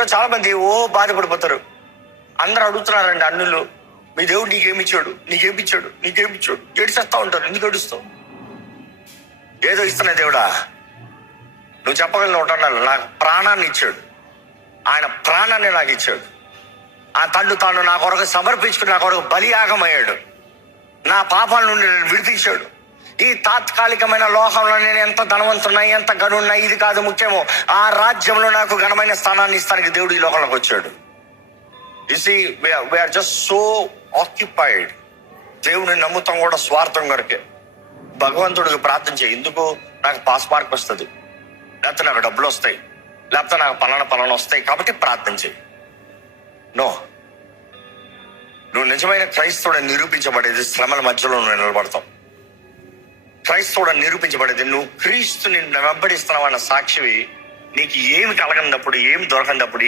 ఈరోజు చాలా మంది బాధపడిపోతారు. అందరూ అడుగుతున్నారండి, అన్నులు, మీ దేవుడు నీకేమిచ్చాడు, ఏడిచేస్తా ఉంటారు. ఎందుకు ఏడుస్తావు? ఏదో ఇస్తున్నా దేవుడా, నువ్వు చెప్పగలను ఉంటాను, నాకు ప్రాణాన్ని ఇచ్చాడు, ఆయన ప్రాణాన్ని నాకు ఇచ్చాడు, ఆ తాను నా కొరకు సమర్పించుకుని నా కొరకు బలియాగం అయ్యాడు, నా పాపాల నుండి నేను విడిపించాడు. ఈ తాత్కాలికమైన లోకంలో నేను ఎంత ధనవంతున్నా, ఎంత గనున్నా, ఇది కాదు ముఖ్యము. ఆ రాజ్యంలో నాకు ఘనమైన స్థానాన్ని ఇస్తానికి దేవుడు ఈ లోకంలోకి వచ్చాడు. You see, we are just so occupied. దేవుని నమ్ముతాం కూడా స్వార్థం కొరకే. భగవంతుడికి ప్రార్థన చేయి, ఎందుకు నాకు పాస్ మార్క్ వస్తుంది, లేకపోతే నాకు డబ్బులు వస్తాయి, లేకపోతే నాకు పలానా వస్తాయి కాబట్టి ప్రార్థన చేయి. నో, నువ్వు నిజమైన క్రైస్తవుడు నిరూపించబడేది శ్రమల మధ్యలో నువ్వు నిలబడతావు. క్రైస్తవుడు నిరూపించబడేది నువ్వు క్రీస్తుని వెంబడిస్తున్నావు అన్న సాక్షివి. నీకు ఏమి కలగనప్పుడు, ఏమి దొరకనప్పుడు,